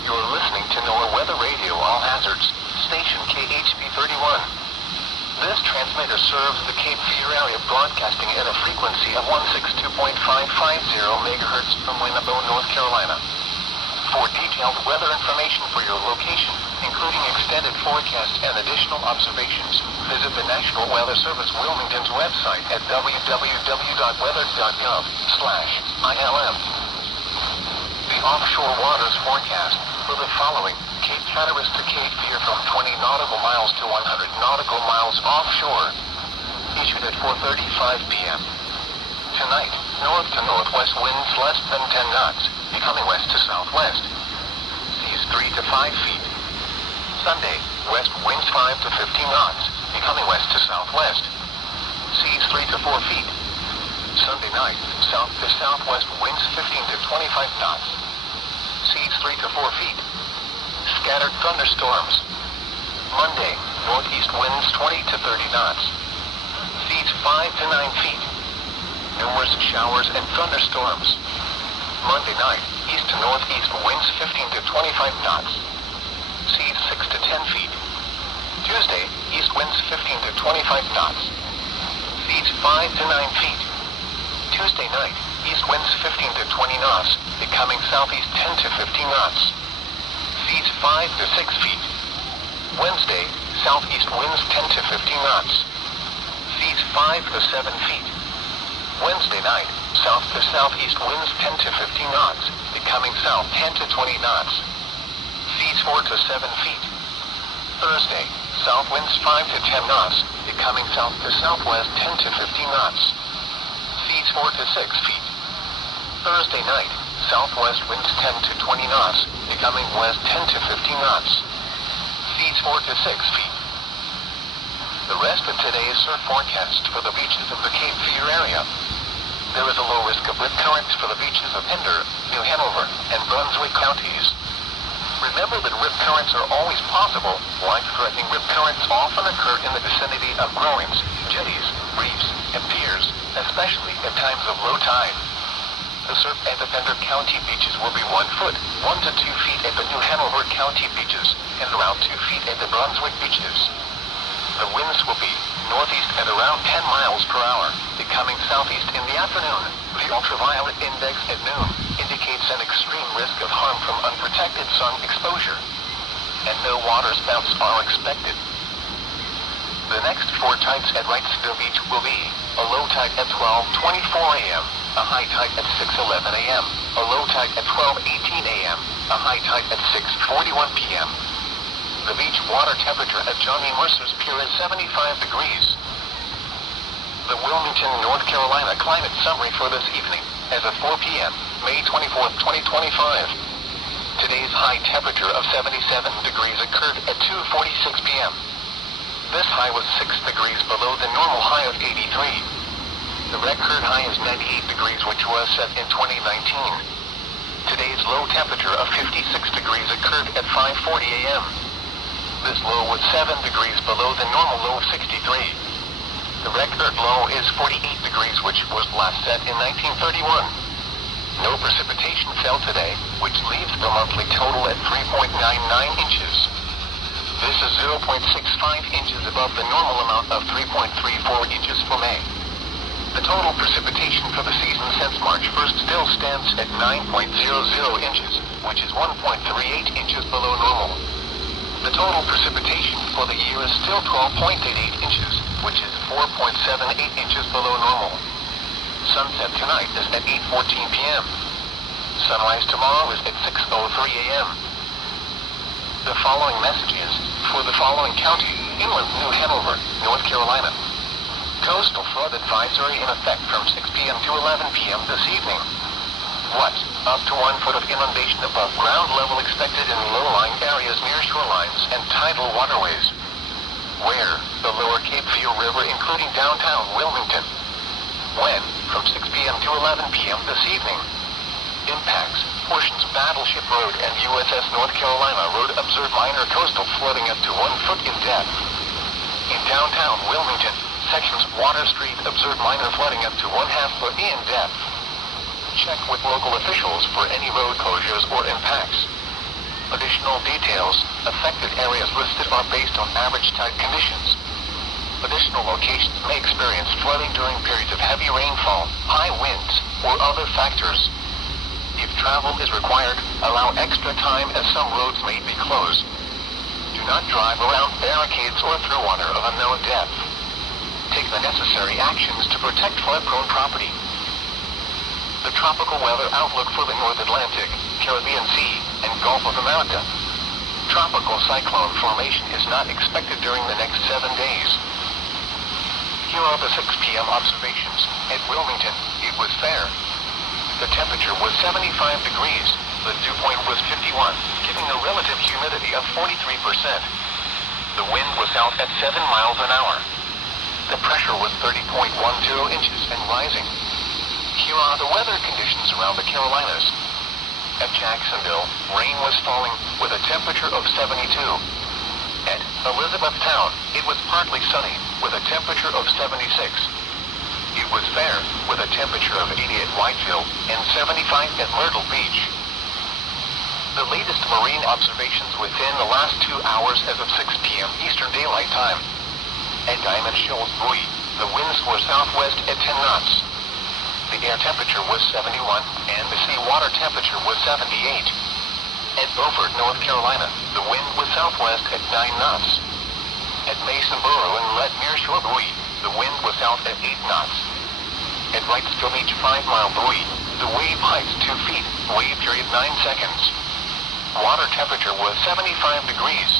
You're listening to NOAA Weather Radio All Hazards, station KHB31. This transmitter serves the Cape Fear area, broadcasting at a frequency of 162.550 megahertz from Winnabow, North Carolina. For detailed weather information for your location, including extended forecast and additional observations, visit the National Weather Service Wilmington's website at www.weather.gov/ILM. The offshore waters forecast for the following: Cape Hatteras to Cape Fear from 20 nautical miles to 100 nautical miles offshore. Issued at 4:35 p.m. Tonight, north to northwest winds less than 10 knots, becoming west to southwest. Seas 3 to 5 feet. Sunday, west winds 5 to 15 knots, becoming west to southwest. Seas 3 to 4 feet. Sunday night, south to southwest winds 15 to 25 knots. Seas 3 to 4 feet. Scattered thunderstorms. Monday, northeast winds 20 to 30 knots. Seas 5 to 9 feet. Numerous showers and thunderstorms. Monday night, east to northeast winds 15 to 25 knots. Seas 6 to 10 feet. Tuesday, east winds 15 to 25 knots. Seas 5 to 9 feet. Tuesday night, east winds 15 to 20 knots, becoming southeast 10 to 15 knots. Seas 5 to 6 feet. Wednesday, southeast winds 10 to 15 knots. Seas 5 to 7 feet. Wednesday night, south to southeast winds 10 to 15 knots, becoming south 10 to 20 knots. Seas 4 to 7 feet. Thursday, south winds 5 to 10 knots, becoming south to southwest 10 to 15 knots. Seas 4 to 6 feet. Thursday night, southwest winds 10 to 20 knots, becoming west 10 to 15 knots. Seas 4 to 6 feet. The rest of today's surf forecast for the beaches of the Cape Fear area. There is a low risk of rip currents for the beaches of Pender, New Hanover, and Brunswick counties. Remember that rip currents are always possible. Life-threatening rip currents often occur in the vicinity of groins, jetties, reefs, and piers, especially at times of low tide. The surf at the Pender County beaches will be 1 foot, 1 to 2 feet at the New Hanover County beaches, and around 2 feet at the Brunswick beaches. The winds will be northeast at around 10 miles per hour, becoming southeast in the afternoon. The ultraviolet index at noon indicates an extreme risk of harm from unprotected sun exposure, and no water spouts are expected. The next 4 tides at Wrightsville Beach will be a low tide at 12:24 a.m., a high tide at 6:11 a.m., a low tide at 12:18 a.m., a high tide at 6:41 p.m. The beach water temperature at Johnny Mercer's Pier is 75 degrees. The Wilmington, North Carolina climate summary for this evening, as of 4 p.m., May 24, 2025. Today's high temperature of 77 degrees occurred at 2:46 p.m. This high was 6 degrees below the normal high of 83. The record high is 98 degrees, which was set in 2019. Today's low temperature of 56 degrees occurred at 5:40 a.m. This low was 7 degrees below the normal low of 63. The record low is 48 degrees, which was last set in 1931. No precipitation fell today, which leaves the monthly total at 3.99 inches. This is 0.65 inches above the normal amount of 3.34 inches for May. The total precipitation for the season since March 1st still stands at 9.00 inches, which is 1.38 inches below normal. The total precipitation for the year is still 12.88 inches, which is 4.78 inches below normal. Sunset tonight is at 8:14 p.m. Sunrise tomorrow is at 6:03 a.m. The following messages for the following counties: inland New Hanover, North Carolina. Coastal flood advisory in effect from 6 p.m. to 11 p.m. this evening. What? Up to 1 foot of inundation above ground level expected in low-lying areas near shorelines and tidal waterways. Where? The lower Cape Fear River, including downtown Wilmington. When? From 6 p.m. to 11 p.m. this evening. Impacts: portions Battleship Road and USS North Carolina Road observed minor coastal flooding up to 1 foot in depth. In downtown Wilmington, sections Water Street observed minor flooding up to 1/2 foot in depth. Check with local officials for any road closures or impacts. Additional details, affected areas listed are based on average tide conditions. Additional locations may experience flooding during periods of heavy rainfall, high winds, or other factors. If travel is required, allow extra time as some roads may be closed. Do not drive around barricades or through water of unknown depth. Take the necessary actions to protect flood-prone property. The tropical weather outlook for the North Atlantic, Caribbean Sea, and Gulf of America. Tropical cyclone formation is not expected during the next 7 days. Here are the 6 p.m. observations. At Wilmington, it was fair. The temperature was 75 degrees. The dew point was 51, giving a relative humidity of 43%. The wind was south at 7 miles an hour. The pressure was 30.10 inches and rising. Here are the weather conditions around the Carolinas. At Jacksonville, rain was falling with a temperature of 72. At Elizabethtown, it was partly sunny with a temperature of 76. It was fair with a temperature of 80 at Wrightsville and 75 at Myrtle Beach. The latest marine observations within the last 2 hours as of 6 p.m. Eastern Daylight Time. At Diamond Shoals Buoy, the winds were southwest at 10 knots. The air temperature was 71 and the sea water temperature was 78. At Beaufort, North Carolina, the wind was southwest at 9 knots. At Masonboro Inlet nearshore buoy, the wind was south at 8 knots. At Wrightsville Beach 5-mile buoy, the wave height 2 feet, wave period 9 seconds. Water temperature was 75 degrees.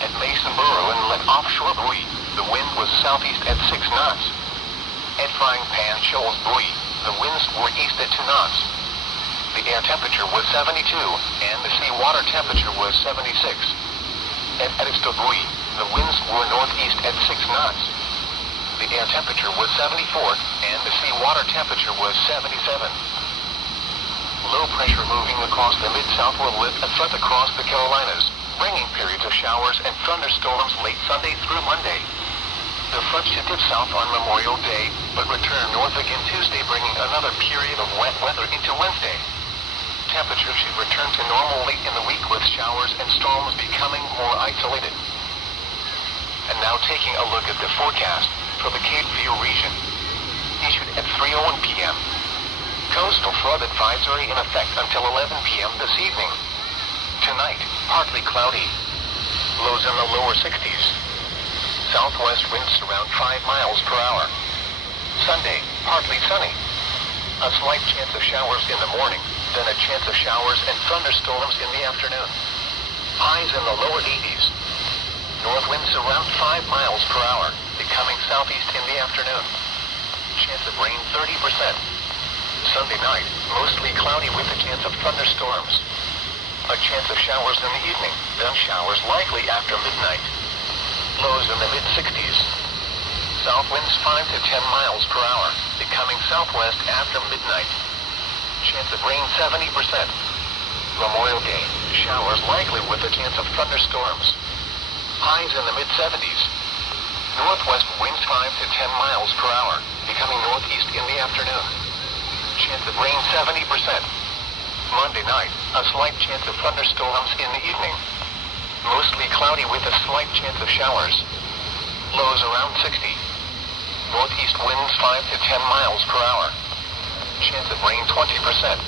At Masonboro Inlet offshore buoy, the wind was southeast at 6 knots. At Frying Pan Shoals buoy, the winds were east at 2 knots. The air temperature was 72, and the sea water temperature was 76. At Edisto buoy, the winds were northeast at 6 knots. The air temperature was 74, and the sea water temperature was 77. Low pressure moving across the mid-south will lift a front across the Carolinas, bringing periods of showers and thunderstorms late Sunday through Monday. The front should dip south on Memorial Day, but return north again Tuesday, bringing another period of wet weather into Wednesday. Temperatures should return to normal late in the week with showers and storms becoming more isolated. And now taking a look at the forecast for the Cape Fear region. Issued at 3:01 p.m. Coastal flood advisory in effect until 11 p.m. this evening. Tonight, partly cloudy. Lows in the lower 60s. Southwest winds around 5 miles per hour. Sunday, partly sunny. A slight chance of showers in the morning, then a chance of showers and thunderstorms in the afternoon. Highs in the lower 80s. North winds around 5 miles per hour, becoming southeast in the afternoon. Chance of rain 30%. Sunday night, mostly cloudy with a chance of thunderstorms. A chance of showers in the evening, then showers likely after midnight. Lows in the mid-60s. South winds 5 to 10 miles per hour, becoming southwest after midnight. Chance of rain 70%. Memorial Day, showers likely with a chance of thunderstorms. Highs in the mid-70s. Northwest winds 5 to 10 miles per hour, becoming northeast in the afternoon. Chance of rain 70%. Monday night, a slight chance of thunderstorms in the evening. Mostly cloudy with a slight chance of showers. Lows around 60. Northeast winds 5 to 10 miles per hour. Chance of rain 20%.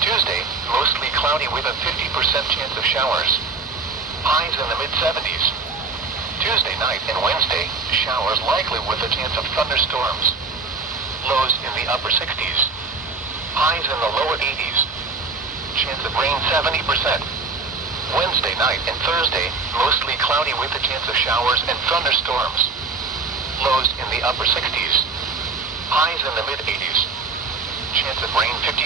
Tuesday, mostly cloudy with a 50% chance of showers. Highs in the mid-70s. Tuesday night and Wednesday, showers likely with a chance of thunderstorms. Lows in the upper 60s. Highs in the lower 80s. Chance of rain 70%. Wednesday night and Thursday, mostly cloudy with a chance of showers and thunderstorms. Lows in the upper 60s. Highs in the mid-80s. Chance of rain 50%.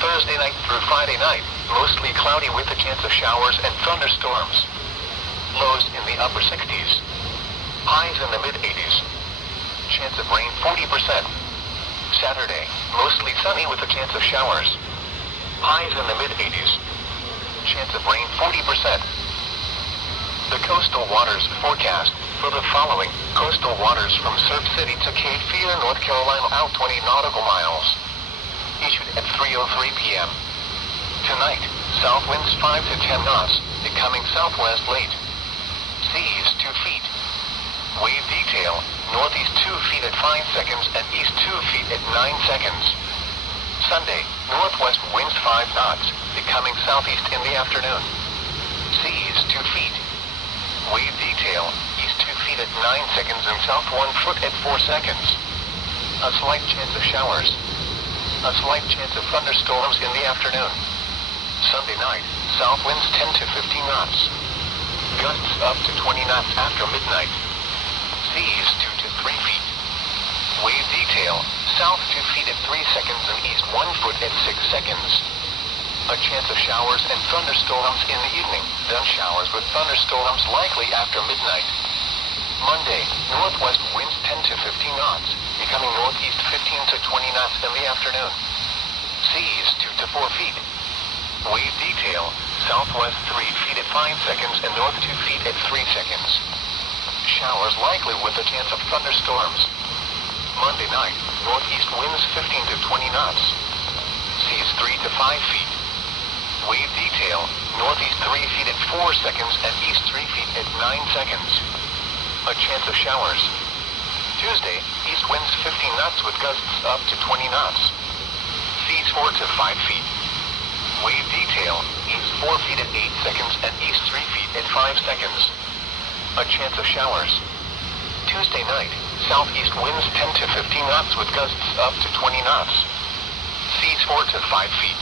Thursday night through Friday night, mostly cloudy with a chance of showers and thunderstorms. Lows in the upper 60s. Highs in the mid-80s. Chance of rain 40%. Saturday, mostly sunny with a chance of showers. Highs in the mid-80s. Chance of rain 40%. The coastal waters forecast for the following coastal waters from Surf City to Cape Fear, North Carolina, out 20 nautical miles. Issued at 3:03 p.m. Tonight, south winds 5 to 10 knots, becoming southwest late. Seas 2 feet. Wave detail, northeast 2 feet at 5 seconds and east 2 feet at 9 seconds. Sunday, northwest winds 5 knots, becoming southeast in the afternoon. Seas 2 feet. Wave detail, east 2 feet at 9 seconds and south 1 foot at 4 seconds. A slight chance of showers. A slight chance of thunderstorms in the afternoon. Sunday night, south winds 10 to 15 knots. Gusts up to 20 knots after midnight. Seas 2 to 3 feet. Wave detail, south 2 feet at 3 seconds and east 1 foot at 6 seconds. A chance of showers and thunderstorms in the evening, then showers with thunderstorms likely after midnight. Monday, northwest winds 10 to 15 knots, becoming northeast 15 to 20 knots in the afternoon. Seas 2 to 4 feet. Wave detail, southwest 3 feet at 5 seconds and north 2 feet at 3 seconds. Showers likely with a chance of thunderstorms. Monday night, northeast winds 15 to 20 knots. Seas 3 to 5 feet. Wave detail, northeast 3 feet at 4 seconds and east 3 feet at 9 seconds. A chance of showers. Tuesday, east winds 15 knots with gusts up to 20 knots. Seas 4 to 5 feet. Wave detail, east 4 feet at 8 seconds and east 3 feet at 5 seconds. A chance of showers. Tuesday night, southeast winds 10 to 15 knots with gusts up to 20 knots. Seas 4 to 5 feet.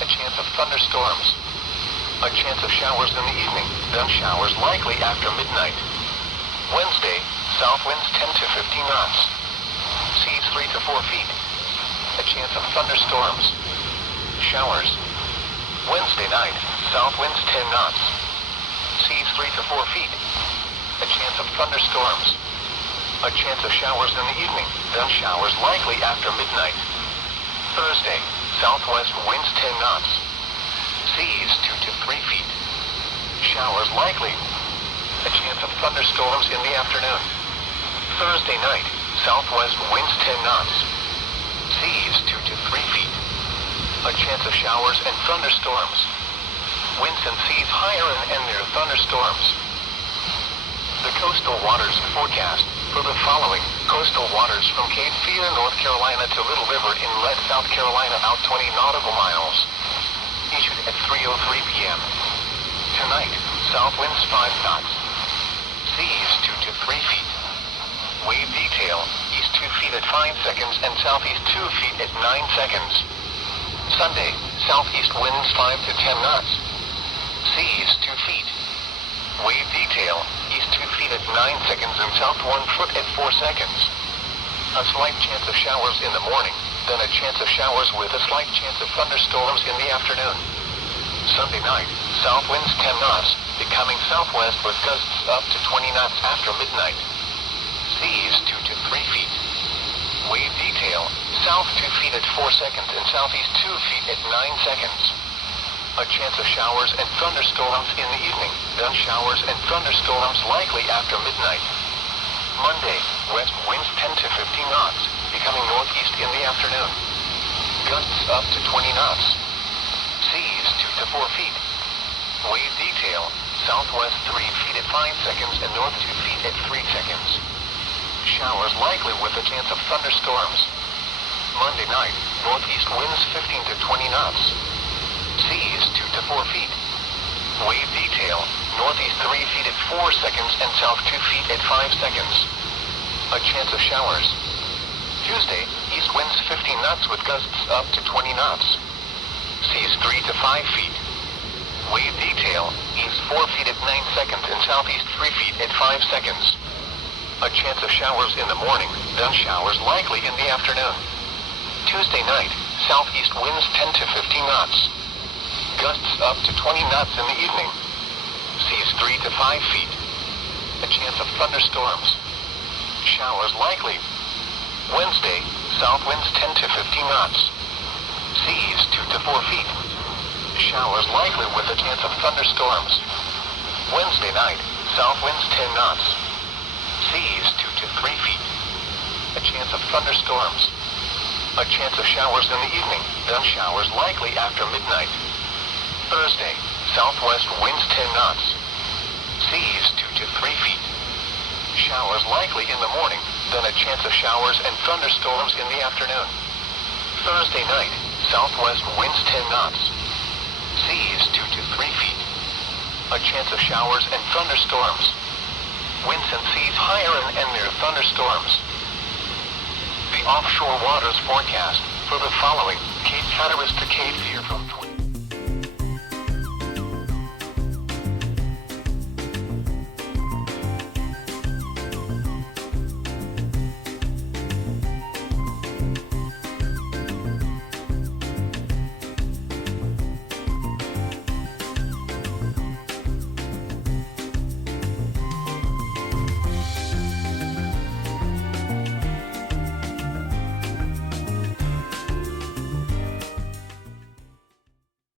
A chance of thunderstorms. A chance of showers in the evening, then showers likely after midnight. Wednesday, south winds 10 to 15 knots. Seas 3 to 4 feet. A chance of thunderstorms. Showers. Wednesday night, south winds 10 knots. Seas 3 to 4 feet. A chance of thunderstorms. A chance of showers in the evening, then showers likely after midnight. Thursday, southwest winds 10 knots. Seas 2 to 3 feet. Showers likely. A chance of thunderstorms in the afternoon. Thursday night, southwest winds 10 knots. Seas 2 to 3 feet. A chance of showers and thunderstorms. Winds and seas higher and near thunderstorms. The coastal waters forecast for the following coastal waters from Cape Fear, North Carolina to Little River Inlet, South Carolina out 20 nautical miles. Issued at 3:03 p.m. Tonight, south winds 5 knots. Seas 2 to 3 feet. Wave detail, east 2 feet at 5 seconds and southeast 2 feet at 9 seconds. Sunday, southeast winds 5 to 10 knots. Seas 2 feet. Wave detail, east 2 feet at 9 seconds and south 1 foot at 4 seconds. A slight chance of showers in the morning, then a chance of showers with a slight chance of thunderstorms in the afternoon. Sunday night, south winds 10 knots, becoming southwest with gusts up to 20 knots after midnight. Seas 2 to 3 feet. Wave detail, south 2 feet at 4 seconds and southeast 2 feet at 9 seconds. A chance of showers and thunderstorms in the evening, then showers and thunderstorms likely after midnight. Monday, west winds 10 to 15 knots, becoming northeast in the afternoon. Gusts up to 20 knots. Seas 2 to 4 feet. Wave detail, southwest 3 feet at 5 seconds and north 2 feet at 3 seconds. Showers likely with a chance of thunderstorms. Monday night, northeast winds 15 to 20 knots. Seas 2 to 4 feet. Wave detail, northeast 3 feet at 4 seconds and south 2 feet at 5 seconds. A chance of showers. Tuesday, east winds 15 knots with gusts up to 20 knots. Seas 3 to 5 feet. Wave detail, east 4 feet at 9 seconds and southeast 3 feet at 5 seconds. A chance of showers in the morning, then showers likely in the afternoon. Tuesday night, southeast winds 10 to 15 knots. Gusts up to 20 knots in the evening. Seas 3 to 5 feet. A chance of thunderstorms. Showers likely. Wednesday, south winds 10 to 15 knots. Seas 2 to 4 feet. Showers likely with a chance of thunderstorms. Wednesday night, south winds 10 knots. Seas 2 to 3 feet. A chance of thunderstorms. A chance of showers in the evening, then showers likely after midnight. Thursday, southwest winds 10 knots. Seas 2 to 3 feet. Showers likely in the morning, then a chance of showers and thunderstorms in the afternoon. Thursday night, southwest winds 10 knots. Seas 2 to 3 feet. A chance of showers and thunderstorms. Winds and seas higher and near thunderstorms. The offshore waters forecast for the following Cape Hatteras to Cape Fear from